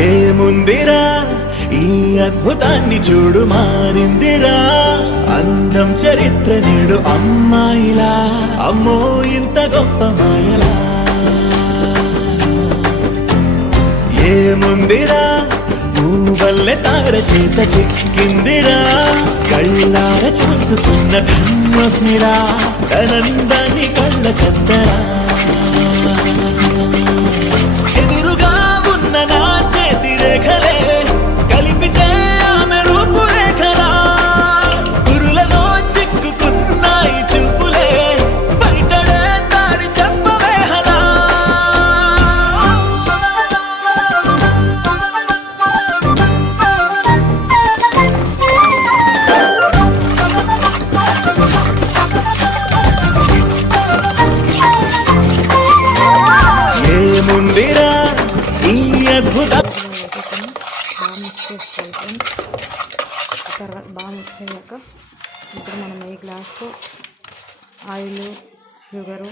ఏముందిరా ఈ అద్భుతాన్ని చూడు, మారిందిరా అందం చరిత్ర నేడు అమ్మాయిలా, అమ్మో ఇంత గొప్ప మాయలా. ఏముందిరా నువ్వల్లే తార చేత చిక్కిందిరా, కళ్ళార చూసుకున్న ధన్యోస్మిరా, తనందాన్ని కళ్ళ కద్దరా. ఎదురుగా ఉన్న నా చేతి రేఖలే కలిపితే ఆమె రూపురేఖలా, గురులలో చిక్కుకున్నాయి చూపులే, బయటడే దారి చెప్పవేహలా. ఏముందిరా ఈ అద్భుతం. బాగా మిక్స్ చేసుకోవాలి. తర్వాత బాగా మిక్స్ అయ్యాక ఇప్పుడు మనం ఈ గ్లాస్తో ఆయిల్, షుగరు,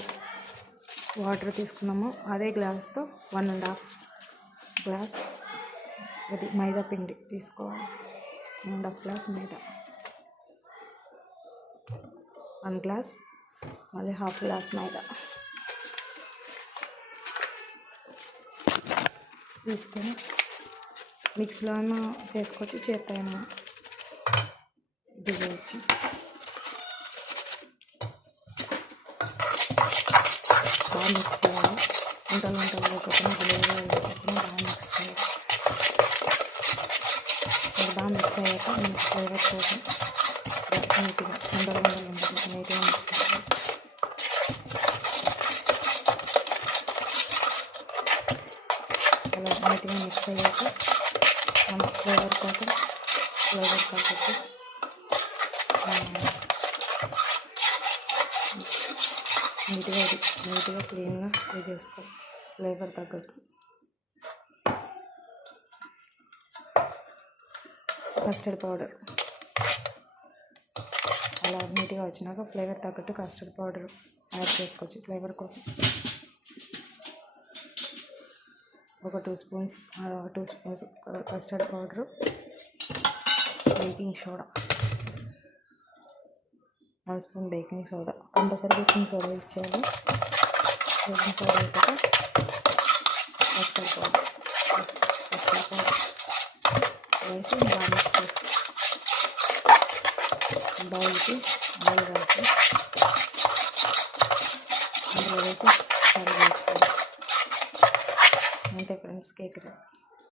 వాటర్ తీసుకున్నాము. అదే గ్లాస్తో 1.5 గ్లాస్ ఇది మైదా పిండి తీసుకోవాలి. 1.5 గ్లాస్ మైదా, 1 గ్లాస్, మళ్ళీ 1/2 గ్లాస్ మైదా తీసుకొని మిక్స్లో అయినా చేసుకోవచ్చు, చేత్తో అయినా దిగవచ్చు. బాగా మిక్స్ చేయాలి. వంటలు లేకపోతే గ్రేవీ లేకపోతే బాగా మిక్స్ చేయాలి. అది బాగా మిక్స్ అయ్యాక మనకి ఫ్లేవర్ కోసం నీట్గా ఉండలు నీట్గా మిక్స్ చేయాలి. అలా నీట్గా మిక్స్ అయ్యాక మన ఫ్లేవర్ కాబట్టి నీట్గా క్లీన్గా ఫ్రై చేసుకోవాలి. ఫ్లేవర్ తగ్గట్టు కస్టర్డ్ పౌడర్ అలా నీట్గా వచ్చినాక ఫ్లేవర్ తగ్గట్టు కస్టర్డ్ పౌడర్ యాడ్ చేసుకోవచ్చు. ఫ్లేవర్ కోసం ఒక 2 spoons custard powder, baking soda 1 spoon baking soda, compulsory baking soda use చేయాలి. బేకింగ్ సోడా వేసాక కస్టర్డ్ పౌడర్ వేసి బాగా మిక్స్ చేసి బౌల్కి ఆయిల్ వేసి అందులో వేసి సర్వ్ చేసుకోవాలి. అంతే ఫ్రెండ్స్, కేక్ రెడీ.